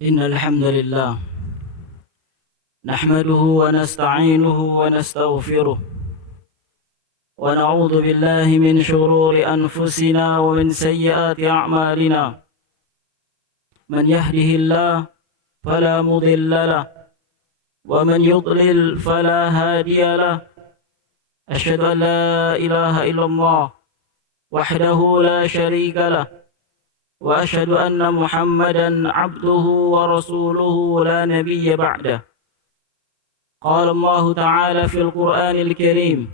إن الحمد لله نحمده ونستعينه ونستغفره ونعوذ بالله من شرور أنفسنا ومن سيئات أعمالنا. من يهده الله فلا مضل له ومن يضلل فلا هادي له. أشهد أن لا إله إلا الله وحده لا شريك له وأشهد أن محمدا عبده ورسوله لا نبي بعده. قال الله تعالى في القرآن الكريم: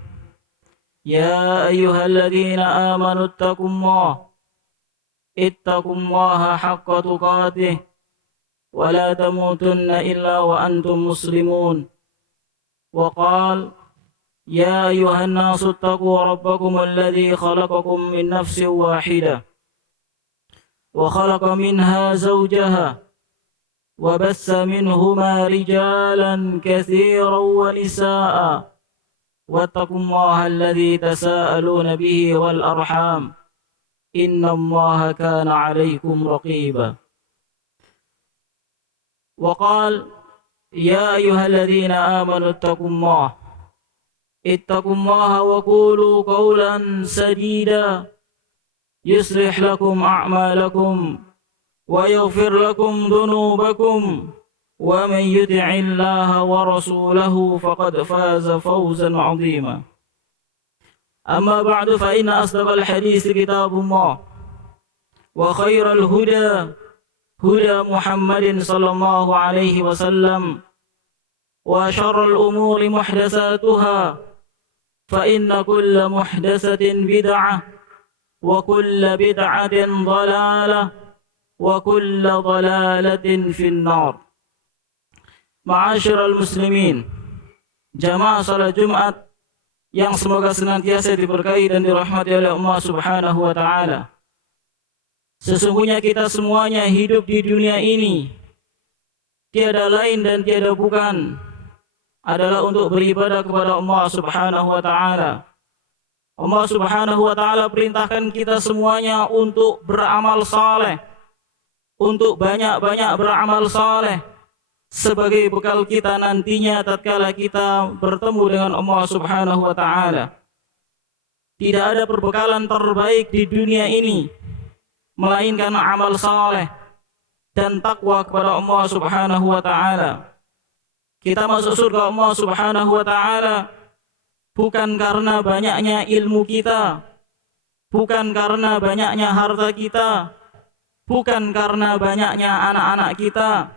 يا أيها الذين آمنوا اتقوا الله حق تقاته ولا تموتن إلا وأنتم مسلمون. وقال: يا أيها الناس اتقوا ربكم الذي خلقكم من نفس واحدة وخلق منها زوجها وبث منهما رجالا كثيرا ونساء واتقوا الله الذي تساءلون به والأرحام إن الله كان عليكم رقيبا. وقال: يا أيها الذين آمنوا اتقوا الله وقولوا قولا سديدا يصلح لكم أعمالكم ويغفر لكم ذنوبكم ومن يطع الله ورسوله فقد فاز فوزا عظيما. أما بعد فإن أصدق الحديث كتاب الله وخير الهدى هدى محمد صلى الله عليه وسلم وشر الأمور محدثاتها فإن كل محدثة بدعة وكل بدعة ضلالة وكل ضلالة في النار. Ma'asyiral muslimin, jamaah salat Jumat yang semoga senantiasa diberkahi dan dirahmati oleh Allah Subhanahu wa taala. Sesungguhnya kita semuanya hidup di dunia ini tiada lain dan tiada bukan adalah untuk beribadah kepada Allah Subhanahu wa taala. Allah Subhanahu wa taala perintahkan kita semuanya untuk beramal saleh, untuk banyak-banyak beramal saleh sebagai bekal kita nantinya tatkala kita bertemu dengan Allah Subhanahu wa taala. Tidak ada perbekalan terbaik di dunia ini melainkan amal saleh dan takwa kepada Allah Subhanahu wa taala. Kita masuk surga Allah Subhanahu wa taala bukan karena banyaknya ilmu kita, bukan karena banyaknya harta kita, bukan karena banyaknya anak-anak kita,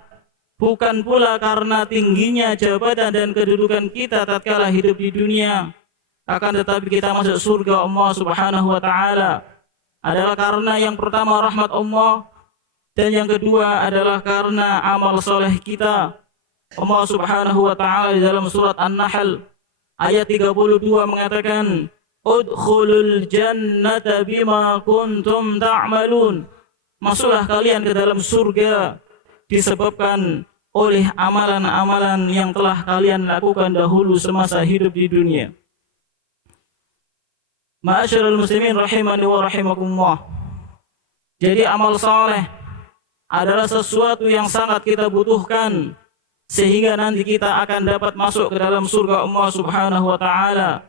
bukan pula karena tingginya jabatan dan kedudukan kita tatkala hidup di dunia. Akan tetapi kita masuk surga Allah Subhanahu wa taala adalah karena yang pertama rahmat Allah dan yang kedua adalah karena amal soleh kita. Allah Subhanahu wa taala di dalam surat An-Nahl ayat 32 mengatakan, udkhulul jannata bima kuntum ta'malun. Masuklah kalian ke dalam surga disebabkan oleh amalan-amalan yang telah kalian lakukan dahulu semasa hidup di dunia. Ma'asyiral muslimin rahimani wa rahimakumullah. Jadi amal saleh adalah sesuatu yang sangat kita butuhkan sehingga nanti kita akan dapat masuk ke dalam surga Allah Subhanahu wa taala.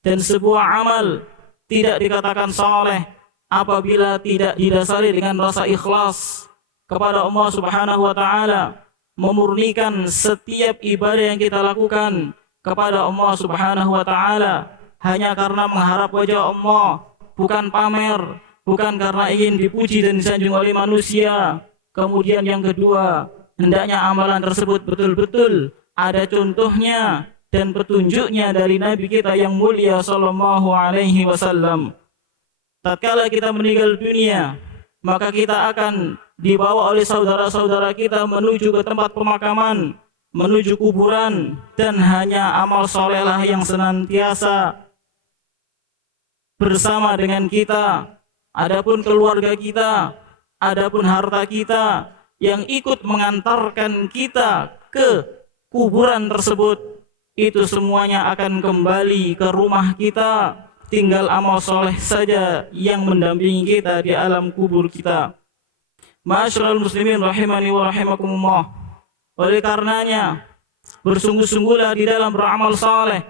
Dan sebuah amal tidak dikatakan saleh apabila tidak didasari dengan rasa ikhlas kepada Allah Subhanahu wa taala, memurnikan setiap ibadah yang kita lakukan kepada Allah Subhanahu wa taala hanya karena mengharap wajah Allah, bukan pamer, bukan karena ingin dipuji dan disanjung oleh manusia. Kemudian yang kedua, hendaknya amalan tersebut betul-betul ada contohnya dan petunjuknya dari Nabi kita yang mulia sallallahu alaihi wasallam. Tatkala kita meninggal dunia, maka kita akan dibawa oleh saudara-saudara kita menuju ke tempat pemakaman, menuju kuburan, dan hanya amal solehlah yang senantiasa bersama dengan kita. Adapun keluarga kita, adapun harta kita yang ikut mengantarkan kita ke kuburan tersebut, itu semuanya akan kembali ke rumah kita. Tinggal amal soleh saja yang mendampingi kita di alam kubur kita. Ma'asyiral muslimin rahimani wa rahimakumullah. Oleh karenanya, bersungguh-sungguhlah di dalam beramal saleh.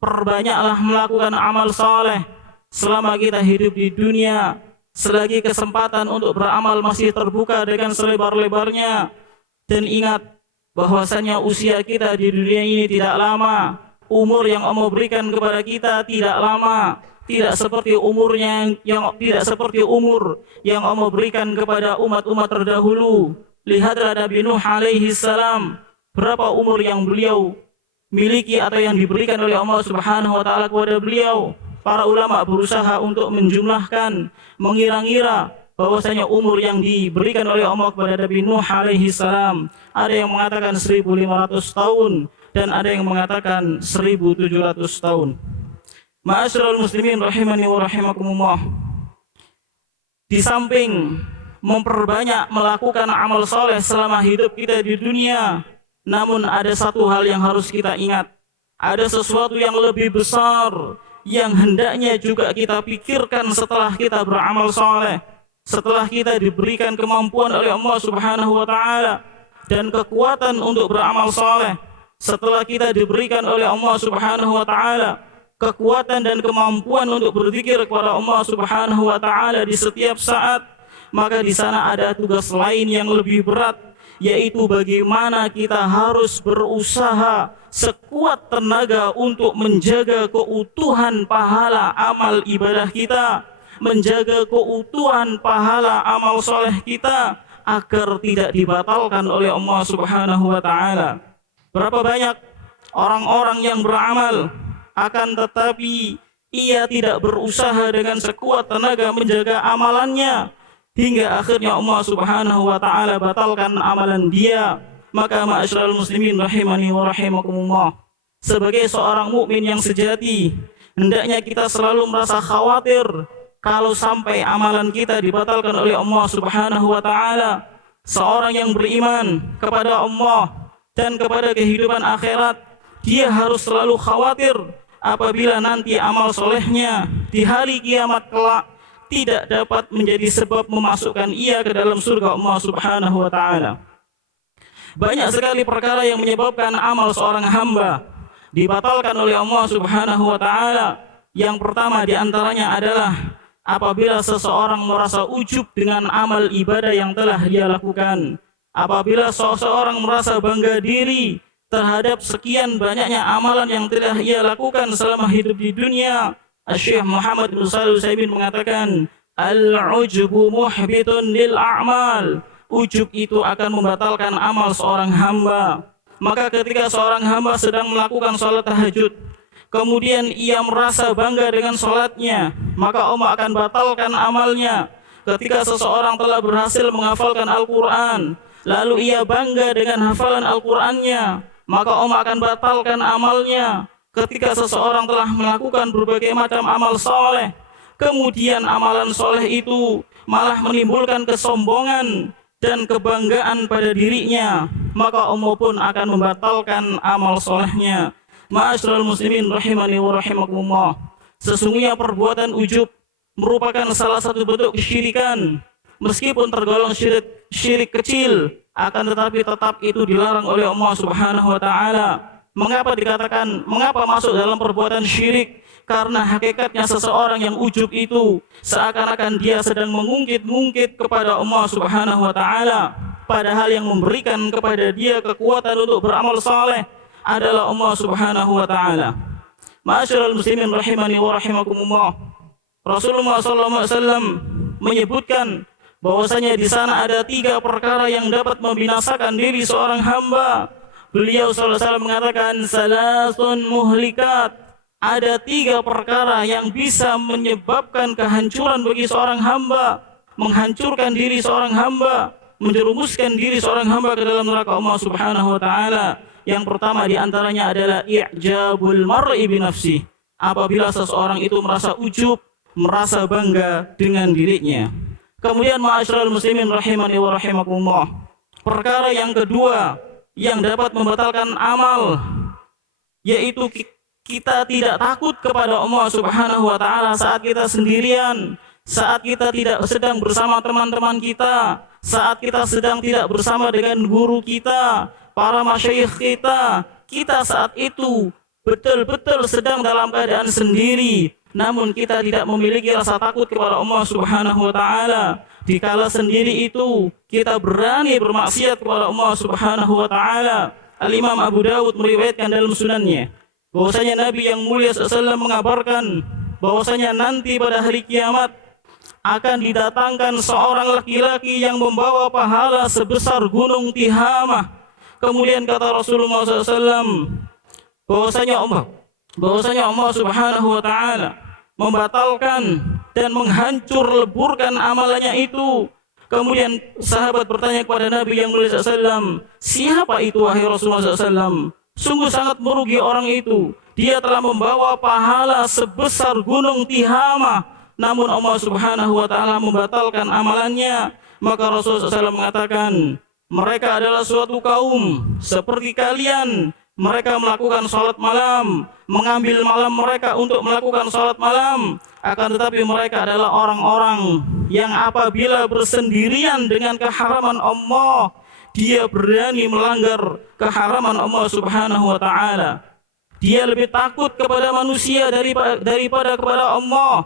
Perbanyaklah melakukan amal saleh selama kita hidup di dunia. Selagi kesempatan untuk beramal masih terbuka dengan selebar-lebarnya. Dan ingat bahwasanya usia kita di dunia ini tidak lama. Umur yang Allah berikan kepada kita tidak lama. Tidak seperti umur yang Allah berikan kepada umat-umat terdahulu. Lihatlah Nabi Nuh alaihi salam, berapa umur yang beliau miliki atau yang diberikan oleh Allah Subhanahu wa taala kepada beliau. Para ulama berusaha untuk menjumlahkan, mengira-ngira bahwasanya umur yang diberikan oleh Allah kepada Nabi Nuh alaihi salam, ada yang mengatakan 1500 tahun dan ada yang mengatakan 1700 tahun. Ma'asyiral muslimin rahimani wa rahimakumullah. Di samping memperbanyak melakukan amal soleh selama hidup kita di dunia, namun ada satu hal yang harus kita ingat. Ada sesuatu yang lebih besar yang hendaknya juga kita pikirkan setelah kita beramal soleh. Setelah kita diberikan kemampuan oleh Allah Subhanahu wa taala dan kekuatan untuk beramal soleh. Setelah kita diberikan oleh Allah Subhanahu wa taala kekuatan dan kemampuan untuk berzikir kepada Allah Subhanahu wa taala di setiap saat, maka di sana ada tugas lain yang lebih berat, yaitu bagaimana kita harus berusaha sekuat tenaga untuk menjaga keutuhan pahala amal ibadah kita, menjaga keutuhan pahala amal soleh kita agar tidak dibatalkan oleh Allah Subhanahu wa taala. Berapa banyak orang-orang yang beramal akan tetapi ia tidak berusaha dengan sekuat tenaga menjaga amalannya hingga akhirnya Allah Subhanahu wa taala batalkan amalan dia. Maka ma'asyiral muslimin rahimani wa rahimakumullah, sebagai seorang mukmin yang sejati, hendaknya kita selalu merasa khawatir kalau sampai amalan kita dibatalkan oleh Allah Subhanahu wa taala. Seorang yang beriman kepada Allah dan kepada kehidupan akhirat, dia harus selalu khawatir apabila nanti amal solehnya di hari kiamat kelak tidak dapat menjadi sebab memasukkan ia ke dalam surga Allah Subhanahu wa taala. Banyak sekali perkara yang menyebabkan amal seorang hamba dibatalkan oleh Allah Subhanahu wa taala. Yang pertama di antaranya adalah apabila seseorang merasa ujub dengan amal ibadah yang telah dia lakukan. Apabila seseorang merasa bangga diri terhadap sekian banyaknya amalan yang telah ia lakukan selama hidup di dunia. Syekh Muhammad bin Shalih Al-Utsaimin mengatakan, al-ujbu muhbitun lil a'mal. Ujub itu akan membatalkan amal seorang hamba. Maka ketika seorang hamba sedang melakukan salat tahajud, kemudian ia merasa bangga dengan salatnya, maka Allah akan batalkan amalnya. Ketika seseorang telah berhasil menghafalkan Al-Quran, lalu ia bangga dengan hafalan Al-Qurannya, maka Allah akan batalkan amalnya. Ketika seseorang telah melakukan berbagai macam amal soleh, kemudian amalan soleh itu malah menimbulkan kesombongan dan kebanggaan pada dirinya, maka Allah pun akan membatalkan amal solehnya. Ma'asyiral muslimin rahimani wa rahimakumullah, sesungguhnya perbuatan ujub merupakan salah satu bentuk kesyirikan. Meskipun tergolong syirik kecil, akan tetapi tetap itu dilarang oleh Allah Subhanahu wa taala. Mengapa masuk dalam perbuatan syirik? Karena hakikatnya seseorang yang ujub itu seakan-akan dia sedang mengungkit-ungkit kepada Allah Subhanahu wa taala, padahal yang memberikan kepada dia kekuatan untuk beramal saleh adalah Allah Subhanahu wa taala. Ma'asyiral muslimin rahimani wa rahimakumullah, Rasulullah sallallahu alaihi wasallam menyebutkan bahwasanya di sana ada 3 perkara yang dapat membinasakan diri seorang hamba. Beliau sallallahu alaihi wasallam mengatakan, salasun muhlikat. Ada 3 perkara yang bisa menyebabkan kehancuran bagi seorang hamba, menghancurkan diri seorang hamba, menjerumuskan diri seorang hamba ke dalam neraka Allah Subhanahu wa taala. Yang pertama di antaranya adalah i'jabul mar'i bi nafsi. Apabila seseorang itu merasa ujub, merasa bangga dengan dirinya. Kemudian ma'asyiral muslimin rahimani wa rahimakumullah, perkara yang kedua yang dapat membatalkan amal, yaitu kita tidak takut kepada Allah Subhanahu wa taala saat kita sendirian, saat kita tidak sedang bersama teman-teman kita, saat kita sedang tidak bersama dengan guru kita, para masyayikh kita, kita saat itu betul-betul sedang dalam keadaan sendiri, namun kita tidak memiliki rasa takut kepada Allah Subhanahu wa taala. Dikala sendiri itu kita berani bermaksiat kepada Allah Subhanahu wa taala. Al-Imam Abu Dawud meriwayatkan dalam sunannya bahwasanya Nabi yang mulia SAW mengabarkan bahwasanya nanti pada hari kiamat akan didatangkan seorang laki-laki yang membawa pahala sebesar gunung Tihamah. Kemudian kata Rasulullah SAW bahwasanya Allah Subhanahu wa taala membatalkan dan menghancur leburkan amalannya itu. Kemudian sahabat bertanya kepada Nabi yang mulia SAW, siapa itu wahai Rasulullah SAW? Sungguh sangat merugi orang itu. Dia telah membawa pahala sebesar gunung Tihamah, namun Allah Subhanahu wa taala membatalkan amalannya. Maka Rasulullah SAW mengatakan, mereka adalah suatu kaum seperti kalian. Mereka melakukan salat malam, mengambil malam mereka untuk melakukan salat malam. Akan tetapi mereka adalah orang-orang yang apabila bersendirian dengan keharaman Allah, dia berani melanggar keharaman Allah Subhanahu wa taala. Dia lebih takut kepada manusia daripada kepada Allah.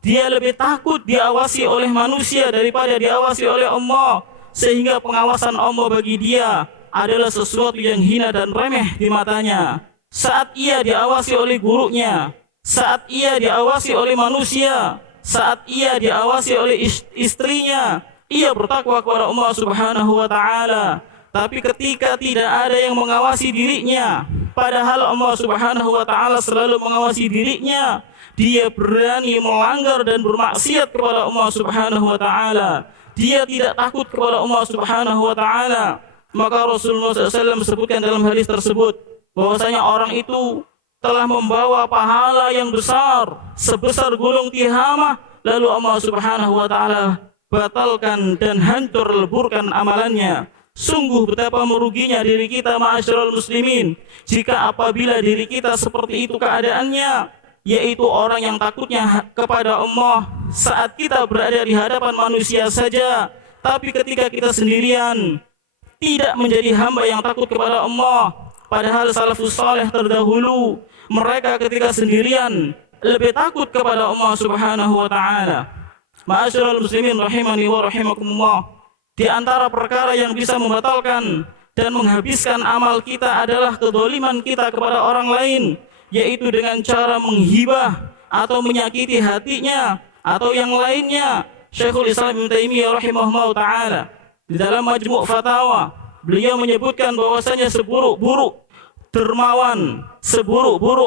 Dia lebih takut diawasi oleh manusia daripada diawasi oleh Allah, sehingga pengawasan Allah bagi dia adalah sesuatu yang hina dan remeh di matanya. Saat ia diawasi oleh gurunya, saat ia diawasi oleh manusia, saat ia diawasi oleh istrinya, ia bertakwa kepada Allah Subhanahu wa taala. Tapi ketika tidak ada yang mengawasi dirinya, padahal Allah Subhanahu wa taala selalu mengawasi dirinya, dia berani melanggar dan bermaksiat kepada Allah Subhanahu wa taala. Dia tidak takut kepada Allah Subhanahu wa taala. Maka Rasulullah SAW sebutkan dalam hadis tersebut bahwasanya orang itu telah membawa pahala yang besar sebesar gunung Tihamah, lalu Allah Subhanahu wa taala batalkan dan hancur leburkan amalannya. Sungguh betapa meruginya diri kita ma'asyiral muslimin jika apabila diri kita seperti itu keadaannya, yaitu orang yang takutnya kepada Allah saat kita berada di hadapan manusia saja, tapi ketika kita sendirian tidak menjadi hamba yang takut kepada Allah. Padahal salafus saleh terdahulu, mereka ketika sendirian lebih takut kepada Allah Subhanahu wa taala. Ma'asyiral muslimin rahimani wa rahimakumullah, di antara perkara yang bisa membatalkan dan menghabiskan amal kita adalah kezaliman kita kepada orang lain, yaitu dengan cara menghibah atau menyakiti hatinya atau yang lainnya. Syekhul Islam Ibnu Taimiyah rahimahullah taala di dalam Majmu' Fatawa, beliau menyebutkan bahwasanya seburuk-buruk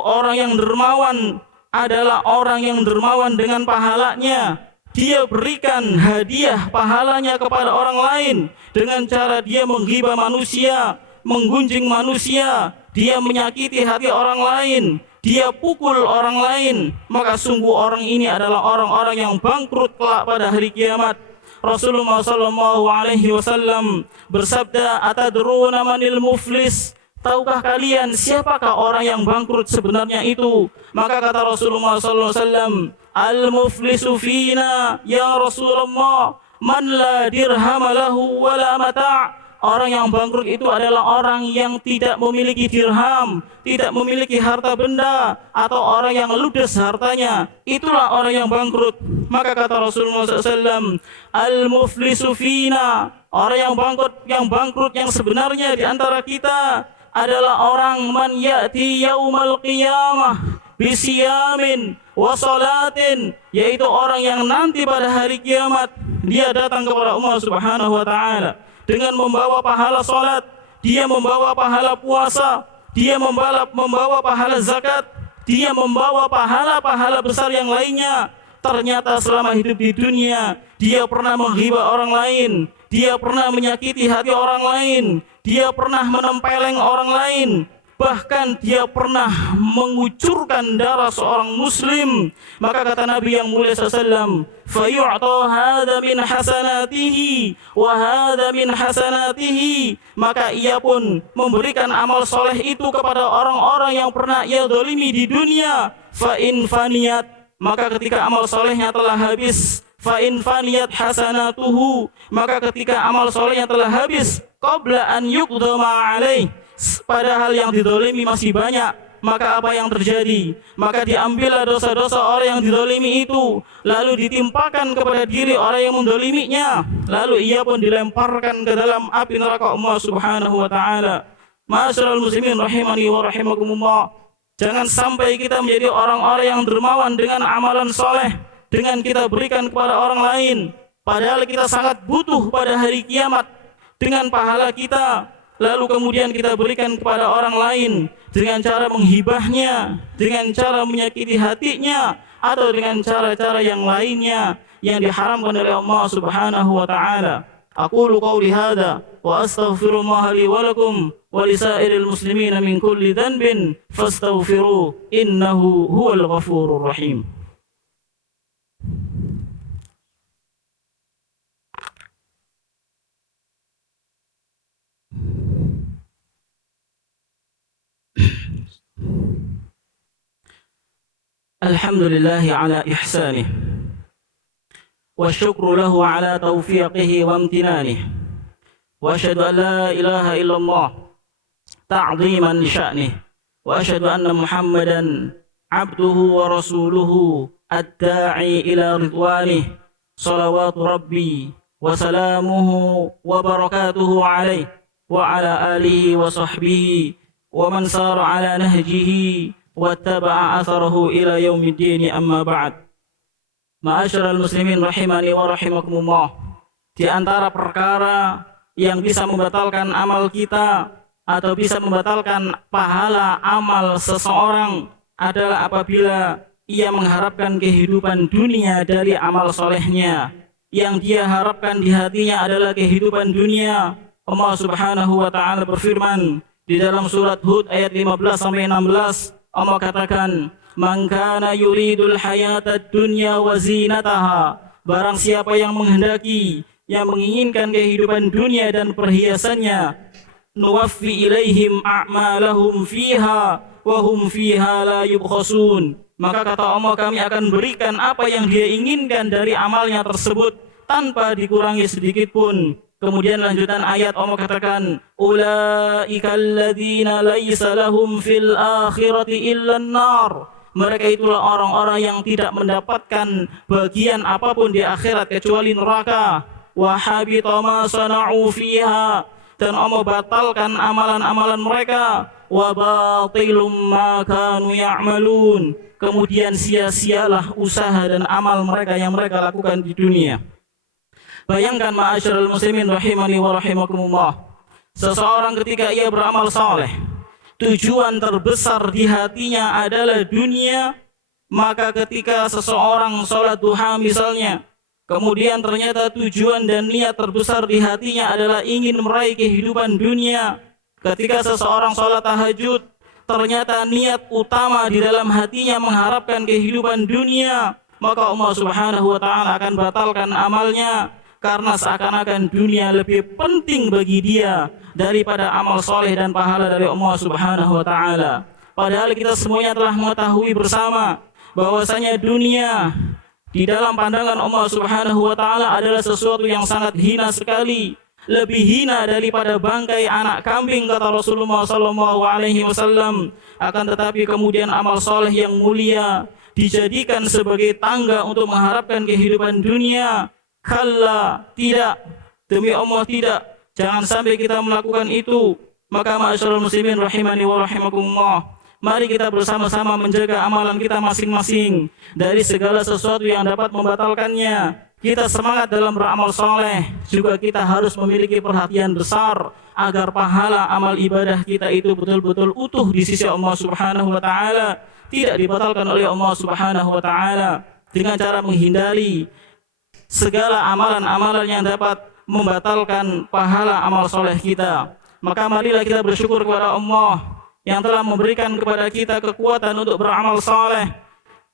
orang yang dermawan adalah orang yang dermawan dengan pahalanya. Dia berikan hadiah pahalanya kepada orang lain dengan cara dia menghibah manusia, menggunjing manusia, dia menyakiti hati orang lain, dia pukul orang lain. Maka sungguh orang ini adalah orang-orang yang bangkrut kelak pada hari kiamat. Rasulullah SAW bersabda, atadruna manil muflis? Tahukah kalian siapakah orang yang bangkrut sebenarnya itu? Maka kata Rasulullah SAW, al-muflisu fina ya Rasulullah man la dirham lahu wa la mata'. Orang yang bangkrut itu adalah orang yang tidak memiliki dirham, tidak memiliki harta benda, atau orang yang ludes hartanya. Itulah orang yang bangkrut. Maka kata Rasulullah SAW, al-muflisu fina, orang yang bangkrut yang sebenarnya di antara kita adalah orang man ya'ti yaumal qiyamah bisiyamin wa salatin, yaitu orang yang nanti pada hari kiamat dia datang kepada Allah Subhanahu wa taala dengan membawa pahala salat, dia membawa pahala puasa, dia membawa pahala zakat, dia membawa pahala-pahala besar yang lainnya. Ternyata selama hidup di dunia dia pernah menghibah orang lain, dia pernah menyakiti hati orang lain, dia pernah menempeleng orang lain, bahkan dia pernah mengucurkan darah seorang muslim. Maka kata Nabi yang mulia SAW, fayu'ta hadha min hasanatihi wa hadha min hasanatihi, maka ia pun memberikan amal soleh itu kepada orang-orang yang pernah ia dolimi di dunia. Fa in faniyat, maka ketika amal solehnya telah habis, fa in faniyat hasanatuhu, maka ketika amal solehnya telah habis, qabla an yuqdama alaih, padahal yang didolimi masih banyak, maka apa yang terjadi? Maka diambillah dosa-dosa orang yang didolimi itu, lalu ditimpakan kepada diri orang yang mendoliminya, lalu ia pun dilemparkan ke dalam api neraka Allah Subhanahu wa ta'ala. Ma'asyiral muslimin rahimani wa rahimakumullah, jangan sampai kita menjadi orang-orang yang dermawan dengan amalan soleh, dengan kita berikan kepada orang lain, padahal kita sangat butuh pada hari kiamat dengan pahala kita, lalu kemudian kita berikan kepada orang lain dengan cara menghibahnya, dengan cara menyakiti hatinya, atau dengan cara-cara yang lainnya yang diharamkan oleh Allah Subhanahu wa ta'ala. Aqulu qawli hadha wa astaghfirullah li wa lakum wa lisairil muslimina min kulli dhanbin fastaghfiruh innahu huwal ghafurur rahim. Alhamdulillah ala ihsanih wa syukru lahu ala taufiqihi wa amtinanih, wa asyhadu an la ilaha illallah ta'ziman li sya'nih, wa asyhadu anna Muhammadan abduhu wa rasuluhu ad-da'i ila ridwanih, salawatu rabbi wa salamuhu wa barakatuhu alaih wa ala alihi wa sahbihi wa man sara ala nahjihi wattaba'a atharahu ila yaumiddin, amma ba'd. Ma'asyiral muslimin rahimani wa rahimakumullah, di antara perkara yang bisa membatalkan amal kita atau bisa membatalkan pahala amal seseorang adalah apabila ia mengharapkan kehidupan dunia dari amal solehnya. Yang dia harapkan di hatinya adalah kehidupan dunia. Allah Subhanahu wa ta'ala berfirman di dalam surat Hud ayat 15-16, Allah katakan, "Man kana yuridul hayatad dunya wa zinataha." Barang siapa yang menghendaki, yang menginginkan kehidupan dunia dan perhiasannya, nuwaffi ilaihim a'malahum fiha wa hum fiha la yubkhasun. Maka kata Allah, kami akan berikan apa yang dia inginkan dari amalnya tersebut tanpa dikurangi sedikit pun. Kemudian lanjutan ayat Allah katakan, ulaika alladzina laisa lahum fil akhirati illan nar. Mereka itulah orang-orang yang tidak mendapatkan bagian apapun di akhirat kecuali neraka. Wa habita ma sana'u fiha, dan Allah batalkan amalan-amalan mereka. Wa batilum ma kanu ya'malun, kemudian sia-sialah usaha dan amal mereka yang mereka lakukan di dunia. Bayangkan ma'asyiral muslimin rahimani wa rahimakumullah, seseorang ketika ia beramal saleh, tujuan terbesar di hatinya adalah dunia, maka ketika seseorang sholat duha misalnya, kemudian ternyata tujuan dan niat terbesar di hatinya adalah ingin meraih kehidupan dunia. Ketika seseorang sholat tahajud, ternyata niat utama di dalam hatinya mengharapkan kehidupan dunia, maka Allah Subhanahu wa ta'ala akan batalkan amalnya, karena seakan-akan dunia lebih penting bagi dia daripada amal soleh dan pahala dari Allah Subhanahu wa ta'ala. Padahal kita semuanya telah mengetahui bersama bahwasanya dunia di dalam pandangan Allah Subhanahu wa ta'ala adalah sesuatu yang sangat hina sekali, lebih hina daripada bangkai anak kambing, kata Rasulullah SAW. Akan tetapi kemudian amal soleh yang mulia dijadikan sebagai tangga untuk mengharapkan kehidupan dunia. Kalla, tidak, demi Allah tidak. Jangan sampai kita melakukan itu. Maka ma'asyiral muslimin rahimani wa rahimakumullah, mari kita bersama-sama menjaga amalan kita masing-masing dari segala sesuatu yang dapat membatalkannya. Kita semangat dalam beramal soleh. Juga kita harus memiliki perhatian besar agar pahala amal ibadah kita itu betul-betul utuh di sisi Allah Subhanahu wa ta'ala, tidak dibatalkan oleh Allah Subhanahu wa ta'ala dengan cara menghindari segala amalan-amalan yang dapat membatalkan pahala amal soleh kita. Maka marilah kita bersyukur kepada Allah yang telah memberikan kepada kita kekuatan untuk beramal soleh.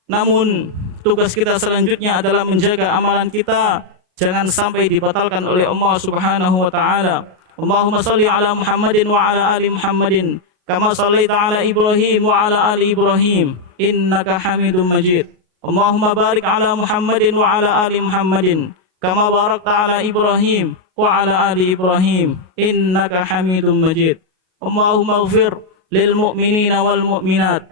Namun tugas kita selanjutnya adalah menjaga amalan kita jangan sampai dibatalkan oleh Allah Subhanahu wa ta'ala. Allahumma salli ala Muhammadin wa ala ali Muhammadin kama sallaita ala Ibrahim wa ala ali Ibrahim innaka Hamidum Majid. Allahumma barik ala Muhammadin wa ala ali Muhammadin kama barakta ala Ibrahim wa ala ali Ibrahim innaka Hamidum Majid. Allahumma ighfir lil mu'minina wal mu'minat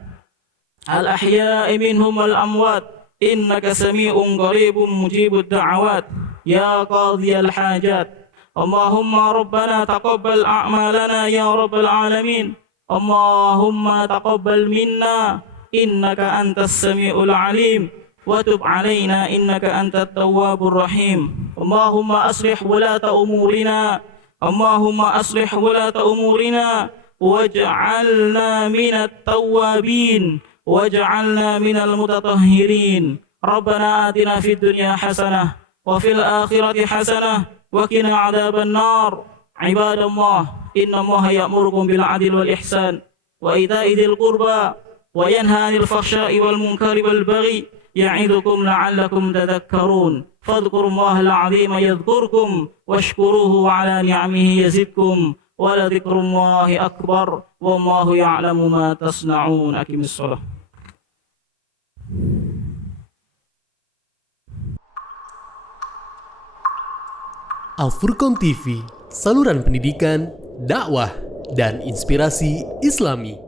al ahya'i minhum wal amwat innaka sami'un qaribun mujibud da'awat ya qadhiyal hajat. Allahumma rabbana taqabbal a'malana ya rabbal alamin. Allahumma taqabbal minna innaka antas sami'ul alim wa tub alaina innaka antat tawwabur rahim. Allahumma aslih wulata umurina, Allahumma aslih wulata umurina waj'alna minat tawwabin waj'alna minal mutatahhirin. Rabbana atina fid dunya hasanah wa fil akhirati hasanah wa qina adzaban nar. Ibadallah, inna Allaha ya'murukum bil 'adli wal ihsan wa ita'i dzil qurba وينهى عن الفحشاء والمنكر والبغي يعظكم لعلكم تذكرون فاذكروا الله العظيم يذكركم واشكروه على نعمه يزدكم ولذكر الله أكبر والله يعلم ما تصنعون. أقم الصلاة. Al-Furqan TV, saluran pendidikan, dakwah, dan inspirasi Islami.